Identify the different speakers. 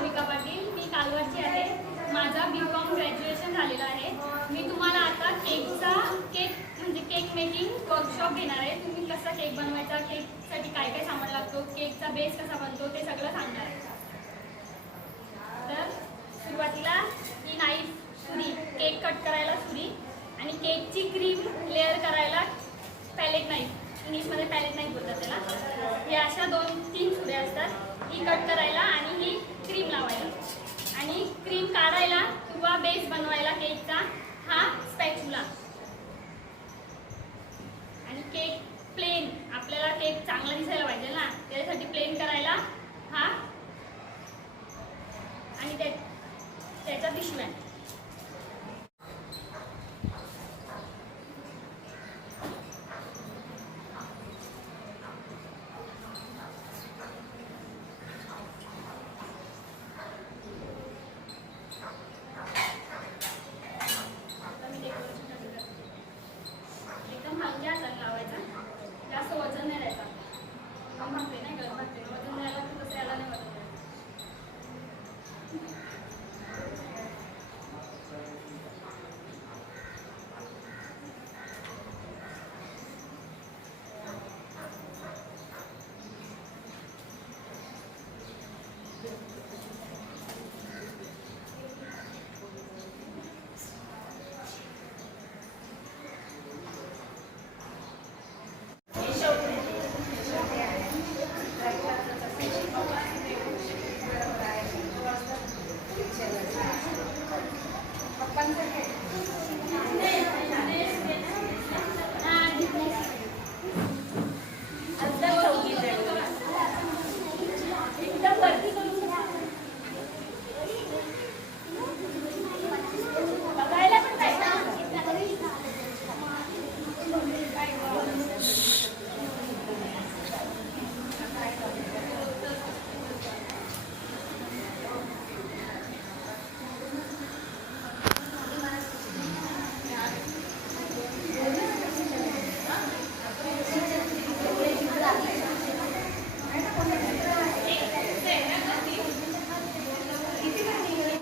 Speaker 1: मी भाविका पाटील मी कालवाची आहे. माझा बी com graduation झालेलं आहे. मी तुम्हाला आता केकचा केक म्हणजे केक मेकिंग वर्कशॉप घेणार आहे. तुम्ही कसा केक बनवायचा केकसाठी काय काय सामान लागतो केकचा बेस कसा बनतो ते सगळं सांगणार आहे. तर सुरुवातीला ही नाईफ सुरी केक कट करायला सुरी आणि केकची क्रीम लेअर करायला पॅलेट नाईफ इंग्लिशमध्ये पॅलेट नाईफ बोलतात त्याला. हे अशा दोन तीन सुऱ्या असतात. ही कट करायला आणि ही क्रीम लावायला आणि क्रीम काढायला किंवा बेस बनवायला केकचा हा स्पॅच्युला आणि केक प्लेन आपल्याला केक चांगला दिसायला पाहिजे ना. त्याच्यासाठी प्लेन करायला हा. आणि त्याच्या पिशव्या